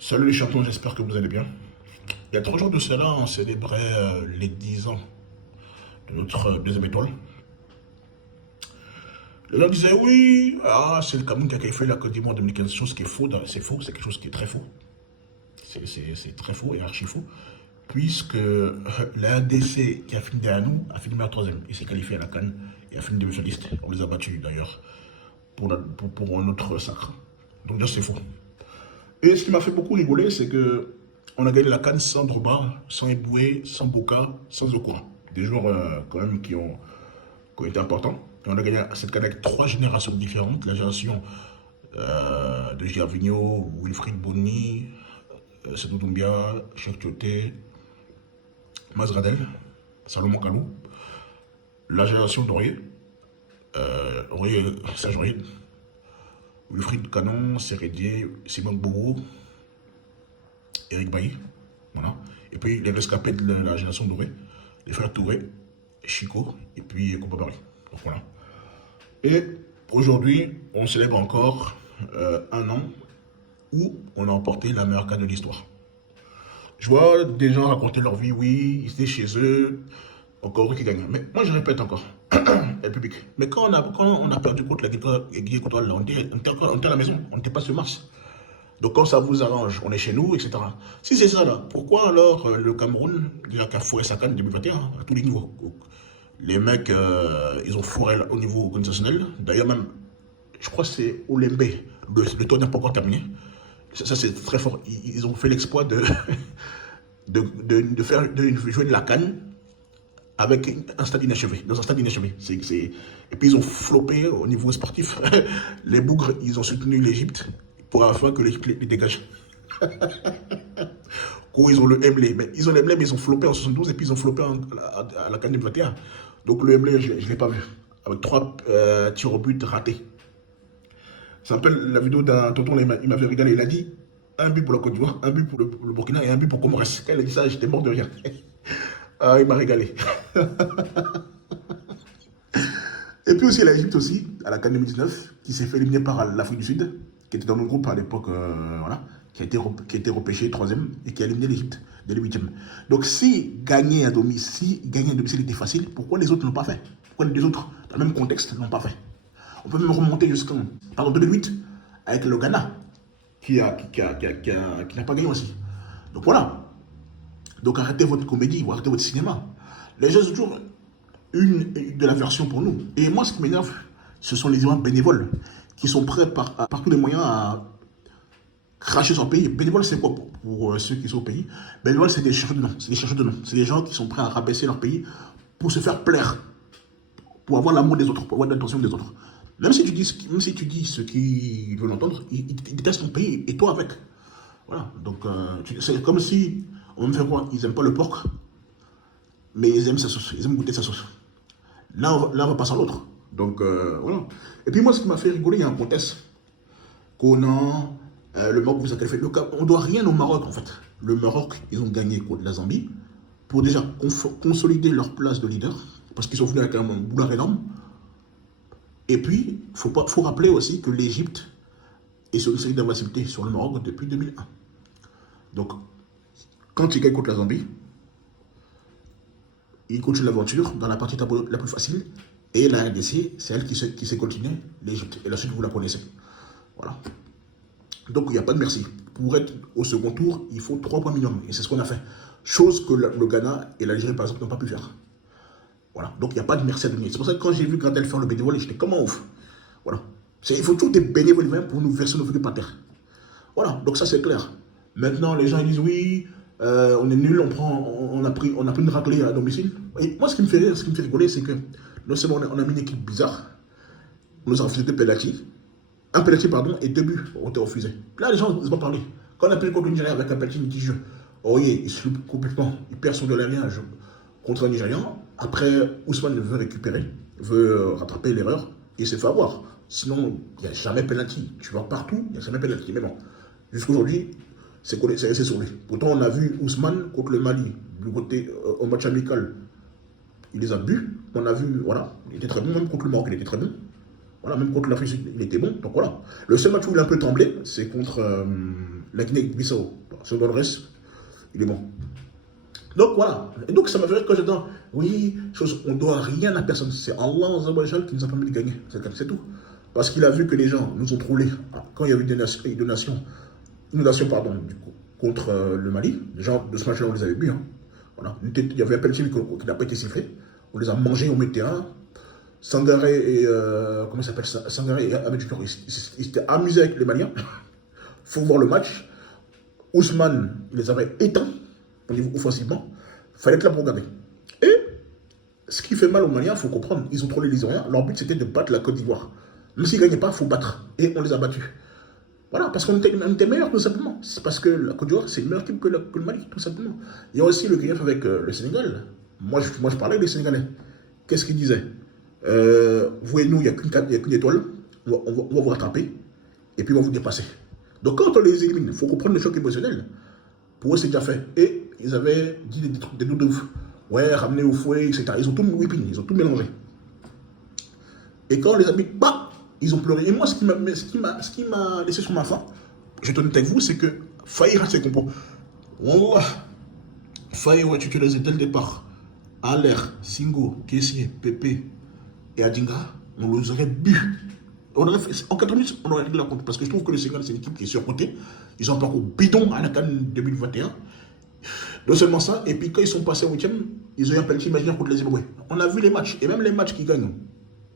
Salut les champions, j'espère que vous allez bien. Il y a 3 jours de cela, on célébrait les 10 ans de notre deuxième étoile. Les gens disaient oui, c'est le Cameroun qui a qualifié la Côte d'Ivoire en 2015, chose qui est faux, c'est faux, c'est quelque chose qui est très faux. C'est très faux et archi faux, puisque la RDC qui a fini derrière nous a fini meilleur troisième. Il s'est qualifié à la CAN et a fini demi-finaliste. On les a battus d'ailleurs pour un autre sacre. Donc déjà c'est faux. Et ce qui m'a fait beaucoup rigoler, c'est que on a gagné la CAN sans Drogba, sans Eboué, sans Boka, sans Okora. Des joueurs quand même qui ont été importants. Et on a gagné cette CAN avec 3 générations différentes. La génération de Gervinho, Wilfried Bony, Sedou Doumbia, Cheikh Tioté, Mazradel, Salomon Kalou. La génération d'Aurier, Serge Aurier, Wilfried Canon, Sérédier, Simon Bourreau, Eric Bailly. Voilà. Et puis les rescapés de la génération dorée, les frères Touré, Chico, et puis Kopa Paris. Donc voilà. Et aujourd'hui, on célèbre encore un an où on a emporté la meilleure CAN de l'histoire. Je vois des gens raconter leur vie, oui, ils étaient chez eux, encore eux qui gagnent. Mais moi je répète encore, le public. Mais quand on a perdu contre la Guinée équatoriale, on était à la maison, on n'était pas sur Mars. Donc quand ça vous arrange, on est chez nous, etc. Si c'est ça là, pourquoi alors le Cameroun, il a qu'à fourrer sa canne 2021 à tous les niveaux? Les mecs, ils ont fourré au niveau organisationnel. D'ailleurs même, je crois que c'est Olembe, le tour n'a pas encore terminé. Ça c'est très fort. Ils ont fait l'exploit de jouer de la canne avec un stade inachevé, dans un stade inachevé. Et puis ils ont floppé au niveau sportif. Les bougres, ils ont soutenu l'Égypte pour afin que l'Égypte les dégage. Ils ont le Emblé. Mais ils ont l'Emblé, mais ils ont floppé en 72 et puis ils ont floppé à la CAN 2021. Donc le Emblé, je ne l'ai pas vu. Avec 3 tirs au but ratés. Ça s'appelle la vidéo d'un tonton, il m'avait régalé. Il a dit un but pour la Côte d'Ivoire, un but pour le Burkina et un but pour Comores. Quand il a dit ça, j'étais mort de rire. Il m'a régalé. Et puis aussi l'Égypte aussi, à la CAN 2019, qui s'est fait éliminer par l'Afrique du Sud, qui était dans le groupe à l'époque, voilà, qui a été repêché troisième et qui a éliminé l'Égypte dès le huitième. Donc si gagner à domicile, était facile, pourquoi les autres ne l'ont pas fait? Pourquoi les autres, dans le même contexte, ne l'ont pas fait? On peut même remonter jusqu'en 2008 avec le Ghana, qui n'a pas gagné aussi. Donc voilà. Donc arrêtez votre comédie ou arrêtez votre cinéma. Les gens ont toujours une de la version pour nous. Et moi, ce qui m'énerve, ce sont les gens bénévoles qui sont prêts par tous les moyens à cracher sur le pays. Bénévole, c'est quoi pour ceux qui sont au pays? Bénévole, c'est des chercheurs de nom. C'est des chercheurs de nom. C'est des gens qui sont prêts à rabaisser leur pays pour se faire plaire, pour avoir l'amour des autres, pour avoir l'attention des autres. Même si tu dis ce qu'ils veulent entendre, ils détestent ton pays et toi avec. Voilà. Donc, c'est comme si, on me fait quoi? Ils n'aiment pas le porc, mais ils aiment sa sauce. Ils aiment goûter sa sauce. Là, on va passer à l'autre. Donc, voilà. Et puis moi, ce qui m'a fait rigoler, il y a un contexte. Conan, le Maroc vous a qualifié. On ne doit rien au Maroc, en fait. Le Maroc, ils ont gagné contre la Zambie pour déjà consolider leur place de leader, parce qu'ils sont venus avec un boulard énorme. Et puis, il faut rappeler aussi que l'Égypte est sur une série d'invincibilité sur le Maroc depuis 2001. Donc, quand ils gagnent contre la Zambie, ils continuent l'aventure dans la partie la plus facile. Et la RDC, c'est elle qui s'est continuée, l'Égypte. Et la suite, vous la connaissez. Voilà. Donc, il n'y a pas de merci. Pour être au second tour, il faut 3 points minimum. Et c'est ce qu'on a fait. Chose que le Ghana et l'Algérie, par exemple, n'ont pas pu faire. Voilà. Donc, il n'y a pas de merci à donner. C'est pour ça que quand j'ai vu Gradel faire le bénévole, j'étais comme un ouf. Voilà. Il faut toujours des bénévoles pour nous verser nos fruits par terre. Voilà. Donc, ça, c'est clair. Maintenant, les gens ils disent oui, on est nul, on a pris une raclée à domicile. Et moi, ce qui me fait rire, ce qui me fait rigoler, c'est que non seulement on a mis une équipe bizarre, on nous a refusé un penalty, pardon, et 2 buts ont été refusés. Là, les gens ne vont pas parler. Quand on a pris contre le Nigeria avec un penalty multijeu, Aurier, il se loupe complètement, il perd son déliage contre un Nigérian. Après, Ousmane veut récupérer, veut rattraper l'erreur, et il s'est fait avoir. Sinon, il n'y a jamais penalty. Tu vas partout, il n'y a jamais penalty. Mais bon, jusqu'aujourd'hui, c'est sur lui. Pourtant, on a vu Ousmane contre le Mali, du côté, au match amical, il les a bu. On a vu, voilà, il était très bon, même contre le Maroc, il était très bon. Voilà. Voilà, même contre l'Afrique du Sud, il était bon. Donc voilà. Le seul match où il a un peu tremblé, c'est contre la Guinée-Bissau. Sur le reste, il est bon. Donc voilà. Et donc ça m'a fait rire quand j'entends, oui, on ne doit rien à personne. C'est Allah qui nous a permis de gagner. C'est tout. Parce qu'il a vu que les gens nous ont troulés. Quand il y a eu une nation pardon, du coup, contre le Mali, les gens de ce match-là, on les avait vus. Hein. Voilà. Il y avait un penalty qui n'a pas été sifflé. On les a mangés au milieu de terrain. Sangaré et comment ça s'appelle ça, Sangaré et Ahmed Junior, ils s'étaient amusés avec les Maliens. Faut voir le match. Ousmane, il les avait éteints au niveau offensivement. Fallait être là pour regarder. Et ce qui fait mal aux Maliens, il faut comprendre, ils ont trollé les Ivoiriens. Leur but c'était de battre la Côte d'Ivoire. Même s'ils ne gagnaient pas, il faut battre. Et on les a battus. Voilà, parce qu'on était meilleurs tout simplement. C'est parce que la Côte d'Ivoire, c'est une meilleure équipe que le Mali, tout simplement. Il y a aussi le grief avec le Sénégal. Moi, je parlais des Sénégalais. Qu'est-ce qu'ils disaient vous et nous, il n'y a qu'une étoile. On va vous rattraper. Et puis on va vous dépasser. Donc quand on les élimine, il faut comprendre le choc émotionnel. Pour eux, c'est déjà fait. Et ils avaient dit des trucs, des noms de ouf. Ouais, ramener au fouet, etc. Ils ont tout whipping, ils ont tout mélangé. Et quand on les a mis, bah, ils ont pleuré. Et moi, ce qui m'a laissé sur ma faim, je te dis avec vous, c'est que Faye rate ses compos. Wallah, Faye, ouais, tu utilisais dès le départ. Aller, Singo, Kessier, Pépé et Adinga, on les aurait bu. En 4 minutes, on aurait réglé la compte. Parce que je trouve que le Sénégal, c'est une équipe qui est surcotée. Ils ont un parcours bidon à la CAN 2021. Non seulement ça, et puis quand ils sont passés au 8e, ils ont eu un penalty imaginaire contre les Zimbabwe. On a vu les matchs, et même les matchs qui gagnent,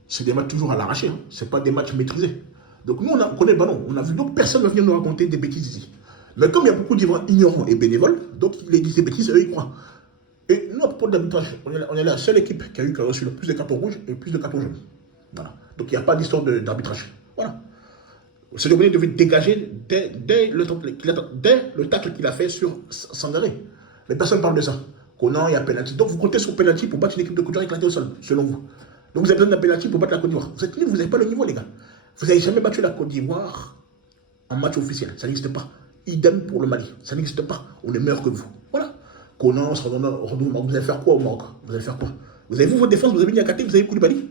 c'est des matchs toujours à l'arraché. Hein. Ce n'est pas des matchs maîtrisés. Donc nous, on connaît le ballon. On a vu, donc personne ne va venir nous raconter des bêtises ici. Mais comme il y a beaucoup d'Ivoiriens ignorants et bénévoles, donc ils disent des bêtises, eux, ils croient. Et nous, à propos de l'arbitrage, on est la seule équipe qui a reçu le plus de cartons rouges et plus de cartons jaunes. Voilà. Donc il n'y a pas d'histoire d'arbitrage. Voilà. Sadio Mané devait dégager dès le tacle qu'il a fait sur Sangaré. Mais personne ne parle de ça. Conan, il y a penalty. Donc vous comptez sur penalty pour battre une équipe de Côte d'Ivoire éclatée au sol, selon vous. Donc vous avez besoin d'un penalty pour battre la Côte d'Ivoire. Vous êtes nuls, vous n'avez pas le niveau, les gars. Vous n'avez jamais battu la Côte d'Ivoire en match officiel. Ça n'existe pas. Idem pour le Mali. Ça n'existe pas. On est meilleur que vous. Voilà. Conan, vous allez faire quoi au Maroc? Vous allez faire quoi? Vous avez vu votre défense, vous avez Niakate, vous avez Koulibaly.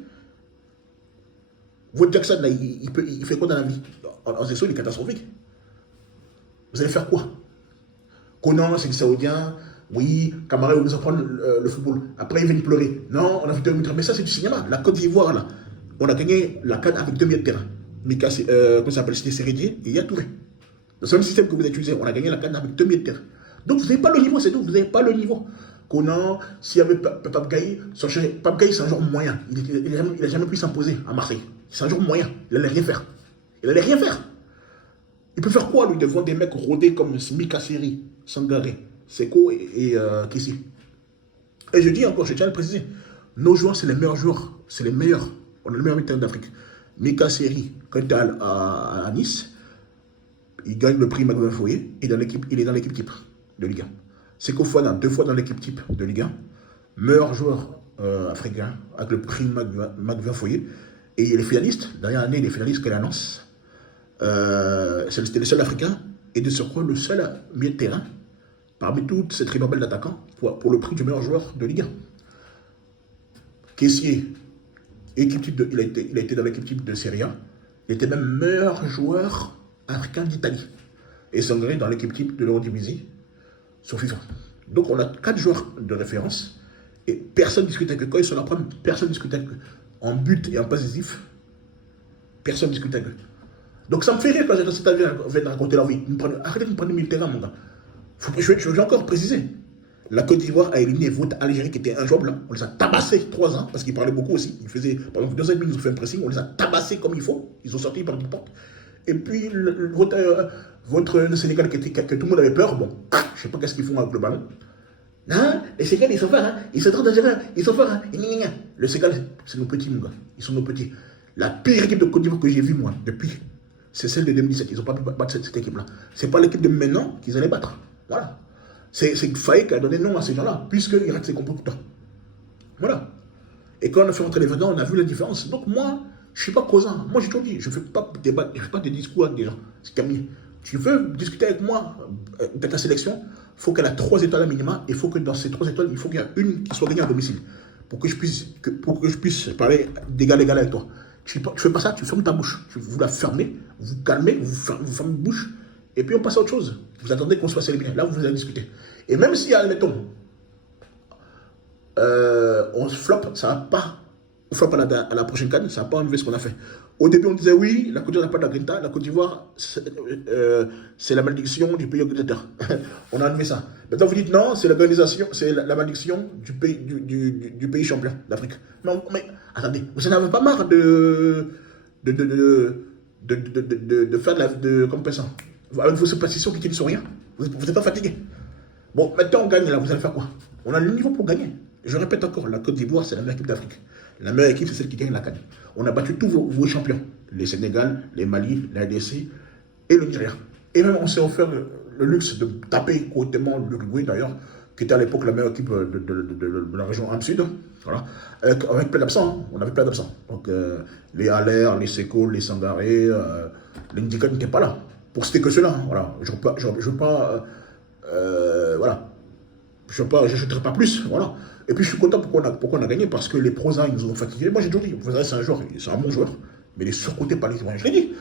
Votre Jackson, là, il fait quoi dans la vie? En Zesso, il est catastrophique. Vous allez faire quoi? Conan, c'est le Saoudien. Oui, Camara, on nous apprend le football. Après, ils viennent pleurer. Non, on a fait 2 minutes. Mais ça, c'est du cinéma. La Côte d'Ivoire, là, on a gagné la CAN avec 2 milieux de terrain. Mika, comment ça s'appelle? C'était Sérédier et Yatouré. C'est le même système que vous utilisez. On a gagné la CAN avec 2 milieux de terrain. Donc, vous n'avez pas le niveau, c'est tout. Vous n'avez pas le niveau. Conan, s'il y avait Pape Gaï, Pape Gaï, c'est un joueur moyen. Il n'a jamais pu s'imposer à Marseille. C'est un joueur moyen. Il n'allait rien faire. Il n'allait rien faire. Il peut faire quoi, lui, devant des mecs rodés comme Mika Seri, Sangaré, Seko et Kessi. Et je dis encore, je tiens à le préciser, nos joueurs, c'est les meilleurs joueurs. C'est les meilleurs. On a le meilleur milieu d'Afrique. Mika Seri, quand il est à Nice, il gagne le prix Magdalene Foyer. Il est dans l'équipe type de Ligue 1. Seko Fofana, 2 fois dans l'équipe type de Ligue 1. Meilleur joueur africain avec le prix Magdalene Foyer. Et il est finaliste. Dernière année, il est finaliste qu'elle annonce. C'était le seul Africain. Et de surcroît, le seul milieu de terrain parmi toute cette ribambelle d'attaquants pour le prix du meilleur joueur de Ligue 1. Kessier, équipe type il a été dans l'équipe type de Serie A. Il était même meilleur joueur africain d'Italie. Et Sangaré dans l'équipe type de l'Eredivisie sur FIFA. Donc on a 4 joueurs de référence. Et personne ne discute avec eux. Quand ils sont là, personne ne discute avec eux. En but et en passe décisif, personne ne discute avec eux. Donc ça me fait rire quand j'ai cette avis de raconter leur vie. Arrêtez de me prendre 1000 terrains, mon gars. Je vais encore préciser. La Côte d'Ivoire a éliminé votre Algérie qui était injouable. Là. On les a tabassés 3 ans parce qu'ils parlaient beaucoup aussi. Ils faisaient, par exemple, 2 ans et demi, ils ont fait un pressing. On les a tabassés comme il faut. Ils ont sorti par une porte. Et puis, votre Sénégal que tout le monde avait peur, bon, je ne sais pas qu'est-ce qu'ils font avec le ballon. Non, les Sénégal, ils sont forts, hein. Ils sont trop dangereux, ils sont forts, hein. Le Sénégal, c'est nos petits, mon gars. Ils sont nos petits. La pire équipe de Côte d'Ivoire que j'ai vue, moi, depuis, c'est celle de 2017. Ils n'ont pas pu battre cette équipe-là. Ce n'est pas l'équipe de maintenant qu'ils allaient battre. Voilà. C'est Faye qui a donné nom à ces gens-là, puisqu'ils ratent ses compos tout le temps. Voilà. Et quand on a fait rentrer les Vadans, on a vu la différence. Donc moi, je ne suis pas causant. Moi, j'ai toujours dit, je ne fais pas débattre, je ne fais pas des discours avec des gens. C'est terminé. Tu veux discuter avec moi de ta sélection, il faut qu'elle ait 3 étoiles à minima, et il faut que dans ces 3 étoiles, il faut qu'il y ait une qui soit gagnée à domicile. Pour que je puisse parler d'égal à égal avec toi. Tu fais pas ça, tu fermes ta bouche. Vous la fermez, vous calmez, vous fermez la bouche, et puis on passe à autre chose. Vous attendez qu'on se fasse éliminer. Là, vous allez discuter. Et même si, admettons, on flop, ça va pas. On flop à la prochaine CAN, ça va pas enlever ce qu'on a fait. Au début, on disait oui, la Côte d'Ivoire n'a pas de la Grinta, la Côte d'Ivoire, c'est la malédiction du pays organisateur. On a enlevé ça. Maintenant, vous dites non, c'est l'organisation, c'est la malédiction du pays, du pays champion d'Afrique. Non, mais attendez, vous n'en avez pas marre de faire comme ça, avec vos superstitions qui ne sont rien. Vous n'êtes pas fatigué. Bon, maintenant on gagne là, vous allez faire quoi? On a le niveau pour gagner. Je répète encore, la Côte d'Ivoire, c'est la meilleure équipe d'Afrique. La meilleure équipe, c'est celle qui gagne la CAN. On a battu tous vos champions. Les Sénégal, les Mali, la RDC et le Nigeria. Et même, on s'est offert le luxe de taper côtément l'Uruguay, d'ailleurs, qui était à l'époque la meilleure équipe de la région Am-Sud. Voilà. Avec plein d'absents. Hein. On avait plein d'absents. Donc, les Haller, les Seko, les Sangaré, les Ndika n'étaient pas là. Pour citer que ceux-là. Hein. Voilà. Je ne veux pas... voilà. Je n'achèterai pas plus, voilà. Et puis je suis content pourquoi on a gagné, parce que les prosas, ils nous ont fatigués. Moi j'ai toujours dit, Prosas c'est un joueur, c'est un bon joueur, mais il est surcoté par les Ivoiriens. Je l'ai dit.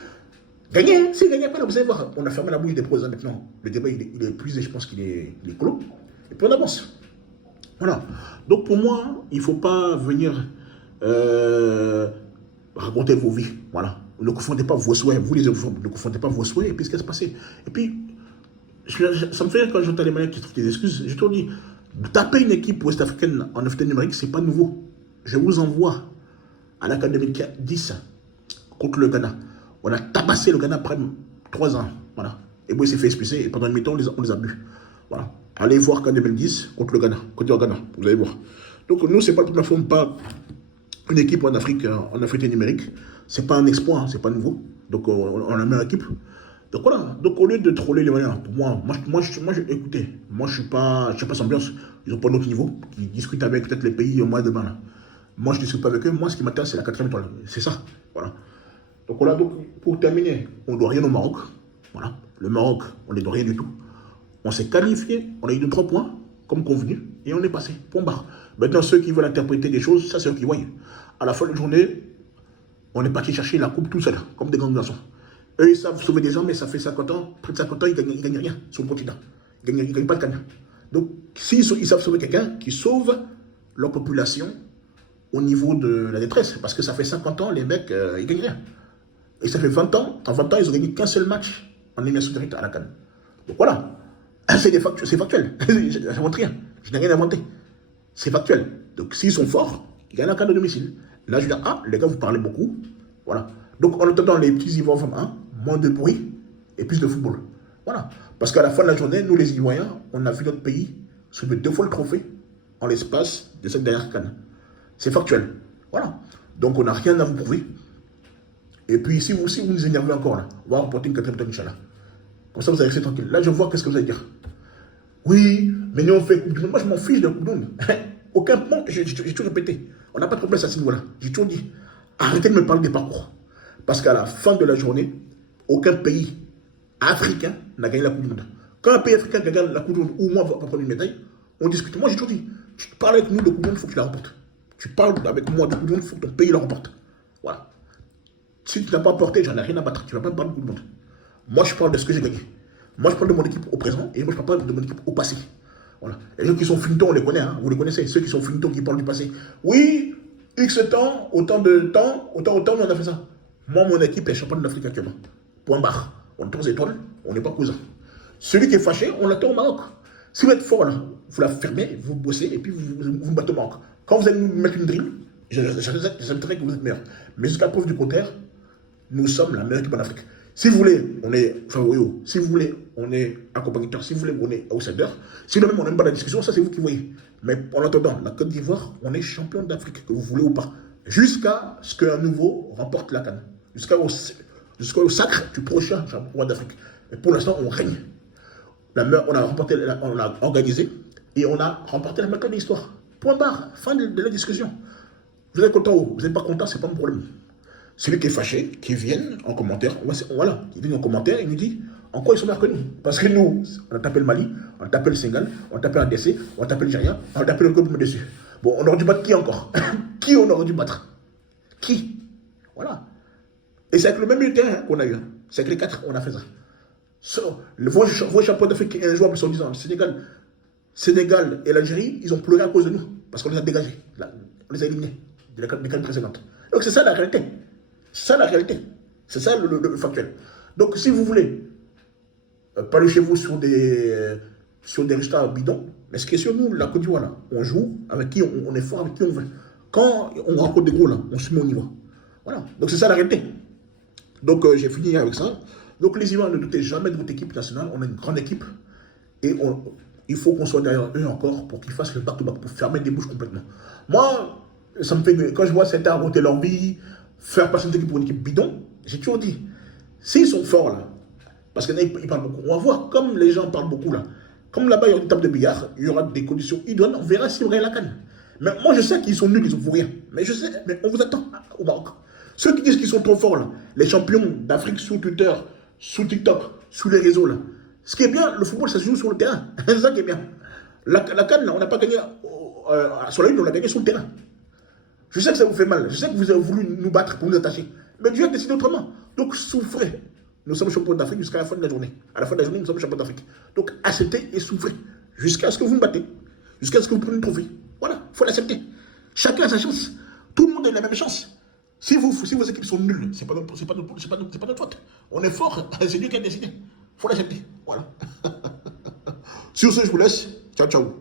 Gagner, hein. S'il ne gagnait pas, là, vous allez voir, on a fermé la bouche des prosas maintenant. Le débat il est épuisé, je pense qu'il est clos. Et puis on avance. Voilà. Donc pour moi, il ne faut pas venir raconter vos vies. Voilà. Ne confondez pas vos souhaits, vous les enfants, ne confondez pas vos souhaits et puis ce qui va se passer. Et puis, ça me fait rire quand j'entends les Maliens qui trouvent des excuses. J'ai toujours dit, taper une équipe ouest-africaine en FT numérique, c'est pas nouveau. Je vous envoie à la CAN 2010 contre le Ghana. On a tabassé le Ghana après 3 ans. Voilà. Et bon, il s'est fait expulser et pendant une mi-temps, on les a bu. Voilà. Allez voir CAN 2010 contre le Ghana, contre le Ghana, vous allez voir. Donc nous, c'est pas la première fois, pas une équipe en Afrique numérique. C'est pas un exploit, hein, c'est pas nouveau. Donc on a la meilleure équipe. Donc voilà, donc au lieu de troller les Maliens, pour écoutez, moi je suis pas sans ambiance, ils n'ont pas notre niveau, ils discutent avec peut-être les pays au mois de demain là. Moi je ne discute pas avec eux, moi ce qui m'intéresse c'est la 4e étoile, c'est ça, voilà. Donc voilà, donc pour terminer, on ne doit rien au Maroc, voilà. Le Maroc, on ne doit rien du tout. On s'est qualifié, on a eu 3 points, comme convenu, et on est passé, point barre. Maintenant ceux qui veulent interpréter des choses, ça c'est eux qui voient. À la fin de la journée, on est parti chercher la coupe tout seul, comme des grands garçons. Eux, ils savent sauver des gens, mais ça fait 50 ans, près de 50 ans, ils ne gagnent rien sur le continent. Ils ne gagnent pas de canne. Donc, s'ils savent sauver quelqu'un, qui sauve leur population au niveau de la détresse. Parce que ça fait 50 ans, les mecs, ils ne gagnent rien. Et ça fait 20 ans, en 20 ans, ils n'ont gagné qu'un seul match en élimination directe à la canne. Donc voilà, c'est factuel. Je n'invente rien. Je n'ai rien inventé. C'est factuel. Donc, s'ils sont forts, ils gagnent la canne de domicile. Là, je dis, ah, les gars, vous parlez beaucoup. Voilà. Donc, en attendant les petits Ivoiriens, moins de bruit et plus de football. Voilà. Parce qu'à la fin de la journée, nous, les Ivoiriens, on a vu notre pays soulever 2 fois le trophée en l'espace de cette dernière canne. C'est factuel. Voilà. Donc, on n'a rien à vous prouver. Et puis, si vous nous énervez encore, là, on va remporter une 4e étoile, Inch'Allah. Comme ça, vous allez rester tranquille. Là, je vois qu'est-ce que vous allez dire. Oui, mais nous, on fait Coupe du Monde. Moi, je m'en fiche de Coupe du Monde. Aucun point, j'ai toujours répété. On n'a pas de problème à ce niveau-là. J'ai toujours dit, arrêtez de me parler des parcours. Parce qu'à la fin de la journée, aucun pays africain n'a gagné la Coupe du Monde. Quand un pays africain gagne la Coupe du Monde, ou moi, va prendre une médaille, on discute. Moi, j'ai toujours dit, tu parles avec nous de Coupe du Monde, il faut que tu la remportes. Tu parles avec moi de Coupe du Monde, il faut que ton pays la remporte. Voilà. Si tu n'as pas porté, j'en ai rien à battre. Tu ne vas pas me parler de Coupe du Monde. Moi, je parle de ce que j'ai gagné. Moi, je parle de mon équipe au présent, et moi, je parle de mon équipe au passé. Voilà. Et les gens qui sont finitons, on les connaît, hein, vous les connaissez. Ceux qui sont finitons, qui parlent du passé. Oui, X temps, autant de temps, autant, mais on a fait ça. Moi, mon équipe est championne d'Afrique actuellement. Point barre. On est 3 étoiles, on n'est pas cousins. Celui qui est fâché, on l'attend au Maroc. Si vous êtes fort là, vous la fermez, vous bossez, et puis vous battez au Maroc. Quand vous allez nous mettre une dribble, j'aimerais que vous êtes meilleur. Mais jusqu'à la preuve du contraire, nous sommes la meilleure équipe en Afrique. Si vous voulez, on est favori. Si vous voulez, on est accompagnateur. Si vous voulez, on est outsider. Si même on n'aime pas la discussion, ça c'est vous qui voyez. Mais en attendant, la Côte d'Ivoire, on est champion d'Afrique, que vous voulez ou pas. Jusqu'à ce qu'un nouveau remporte la CAN. Jusqu'au sacre du prochain champion d'Afrique. Et pour l'instant, on règne. On a organisé et on a remporté la meilleure de l'histoire. Point barre, fin de la discussion. Vous êtes content ou vous n'êtes pas content, c'est pas mon problème. Celui qui est fâché, qui vienne en commentaire, voilà, qui vient en commentaire et nous dit en quoi ils sont meilleurs que nous. Parce que nous, on a tapé le Mali, on a tapé le Sénégal, on a tapé la DC, on a tapé le Nigeria, on a tapé le Congo dessus. Bon, on aurait dû battre qui encore? Qui on aurait dû battre? Qui? Voilà. Et c'est avec le même milieu de terrain qu'on a eu. Hein. C'est avec les 4, on a fait ça. Vos champions d'Afrique injouables sont disant Sénégal et l'Algérie, ils ont pleuré à cause de nous. Parce qu'on les a dégagés. Là, on les a éliminés des cannes précédentes. Donc c'est ça la réalité. C'est ça la réalité. C'est ça le factuel. Donc si vous voulez, pas aller chez vous sur des résultats bidons, mais ce qui est sur nous, la Côte d'Ivoire, là, on joue, avec qui on est fort, avec qui on veut. Quand on rencontre des gros, là, on se met au niveau. Voilà. Donc c'est ça la réalité. Donc j'ai fini avec ça. Donc les Ivoiriens, ne doutez jamais de votre équipe nationale. On a une grande équipe. Et il faut qu'on soit derrière eux encore pour qu'ils fassent le back-to-back, pour fermer des bouches complètement. Moi, ça me fait, quand je vois certains raconter leur vie, faire passer une équipe pour une équipe bidon, j'ai toujours dit, s'ils sont forts là, parce que là, ils parlent beaucoup, on va voir, comme les gens parlent beaucoup là, comme là-bas il y a une table de billard, il y aura des conditions idoines, on verra s'ils auraient la canne. Mais moi je sais qu'ils sont nuls, ils ne font rien. Mais je sais, mais on vous attend au Maroc. Ceux qui disent qu'ils sont trop forts là, les champions d'Afrique sous Twitter, sous TikTok, sous les réseaux là, ce qui est bien, le football ça se joue sur le terrain. C'est ça qui est bien. La canne là, on n'a pas gagné sur la lune, on l'a gagné sur le terrain. Je sais que ça vous fait mal, je sais que vous avez voulu nous battre pour nous attacher. Mais Dieu a décidé autrement. Donc souffrez. Nous sommes champions d'Afrique jusqu'à la fin de la journée. À la fin de la journée, nous sommes champions d'Afrique. Donc acceptez et souffrez. Jusqu'à ce que vous me battez. Jusqu'à ce que vous preniez une trophée. Voilà, il faut l'accepter. Chacun a sa chance. Tout le monde a la même chance. Si vos équipes sont nulles, c'est pas notre faute. On est fort, c'est Dieu qui a décidé. Il faut l'accepter. Voilà. Sur ce, je vous laisse. Ciao, ciao.